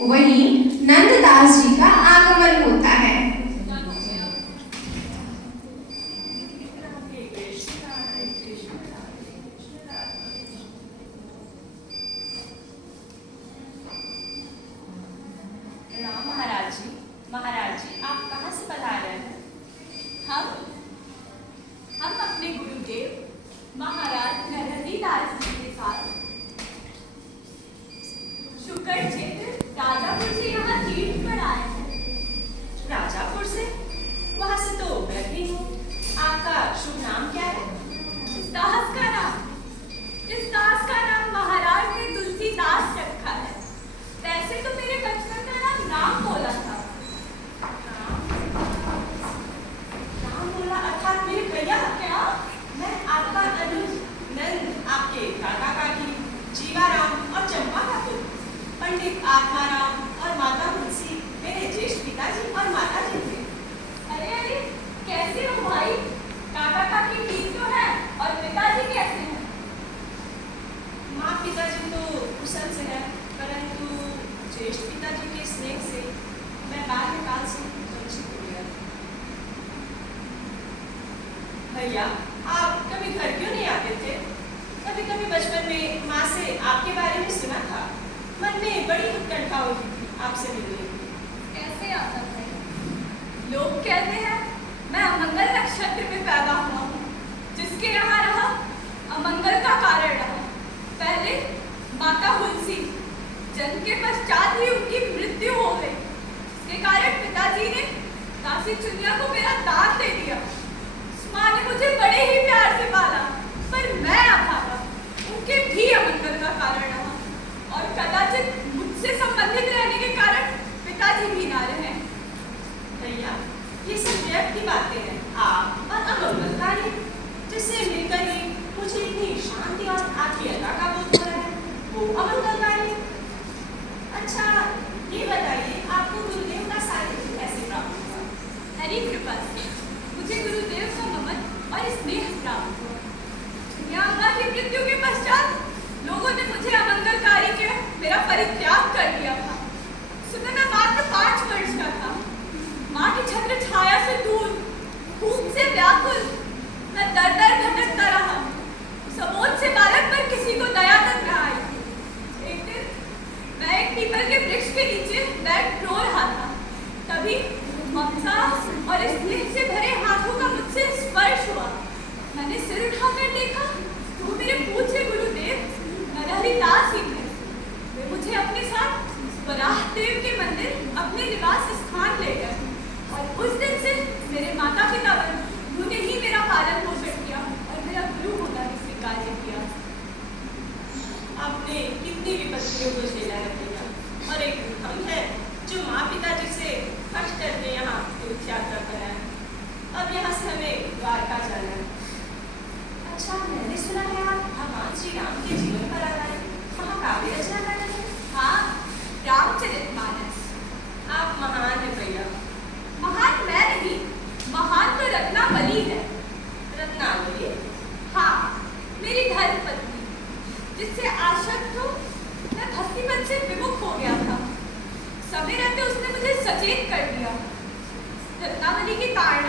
वहीं नंददास जी का आगमन होता है। राम महाराज जी आप कहाँ से पधारे हैं? हम अपने गुरुदेव महाराज नरहरिदास जी के साथ शुक्र क्षेत्र राजापुर से यहाँ तीर्थ पर आए हैं। राजापुर से? वहाँ से तो मैं भी हूँ। आपका शुभ नाम क्या है? इस दास का नाम महाराज ने तुलसीदास रखा है। वैसे तो मेरे बचपन का नाम राम बोला था। राम बोला अर्थात मेरे भैया क्या? मैं आपका अनुज नंद, आपके काका काकी जीवाराम और चंपा का पुत्र पंडित आत्माराम और माता तुलसी मेरे ज्येष्ठ पिताजी और माता जी थे। अरे कैसे हो भाई? काका काकी ठीक तो है और पिताजी कैसे हैं? माँ पिताजी तो कुशल से है, परंतु ज्येष्ठ पिताजी के स्नेह से मैं बाल्यकाल से वंचित हो गया। भैया आप कभी घर क्यों नहीं आते थे? कभी कभी बचपन में माँ से आपके बारे में सुना था, मन में बड़ी उत्कंठा होती थी आपसे मिलने की। कैसे आता है? लोग कहते हैं मैं अमंगल नक्षत्र में पैदा हुआ हूँ, जिसके यहाँ रहा अमंगल का कारण रहा। पहले माता हुलसी, जन्म के पश्चात ही उनकी मृत्यु हो गई, जिसके कारण पिताजी ने दासी चुनिया को मेरा दान दे दिया। उस माँ ने मुझे बड़े ही प्यार से पाला, पर मैं अभागा उनके भी अमंगल का कारण रहा और कदाचित मुझसे संबंधित रहने के कारण पिताजी भी ना रहे। भैया ये सब व्यर्थ की बातें हैं। आप और अमंगलकारी जिससे मिलकर ही मुझे इतनी शांति और आत्मीयता का बोध हो रहा है, वो अमंगलकारी। अच्छा ये बताइए आपको गुरुदेव का सानिध्य कैसे प्राप्त हुआ? हरि कृपा से मुझे गुरुदेव का नमन और स्नेह प्राप्त हुआ। यहाँ माँ की मृत्यु के पश्चात लोगों ने मुझे अमंगलकारी के मेरा परित्याग कर दिया था। सुबह मैं मात्र 5 वर्ष का था। माँ की छत्र छाया से दूर, खून से व्याकुल मैं दर दर भटकता रहा। सबोध से बालक पर किसी को दया तक न आई। एक दिन मैं एक पीपल के वृक्ष के नीचे बैठ रो रहा था। तभी ममता और स्नेह से भरे हाथों का मुझसे स्पर्श हुआ। मैंने सिर उठाकर देखा तो मेरे पूज्य गुरुदेव नरहरिदास जी थे। वे मुझे अपने साथ वराहदेव के मंदिर अपने निवास स्थान ले गए और उस दिन से मेरे माता पिता उन्होंने ही मेरा पालन पोषण किया और मेरा गुरु होना भी स्वीकार किया। आपने कितनी विपत्तियों को झेला है भैया, और एक हम है जो माँ पिताजी से कष्ट करके यहाँ तीर्थ यात्रा पर आए। अब यहाँ से हमें द्वारका जाना है। अच्छा मैंने सुना है आप भगवान श्री राम के जीवन पर आधारित महाकाव्य रचना कर रहे हैं। हाँ, रामचरितमानस। आप महान है भैया। महान मैं नहीं, महान तो रत्नावली है। रत्नावली? हाँ, मेरी धर्मपत्नी, जिससे आशक्त हो मैं भक्तिपद से विमुख हो गया था। समय रहते उसने मुझे सचेत कर दिया। रत्नावली की ताड़ना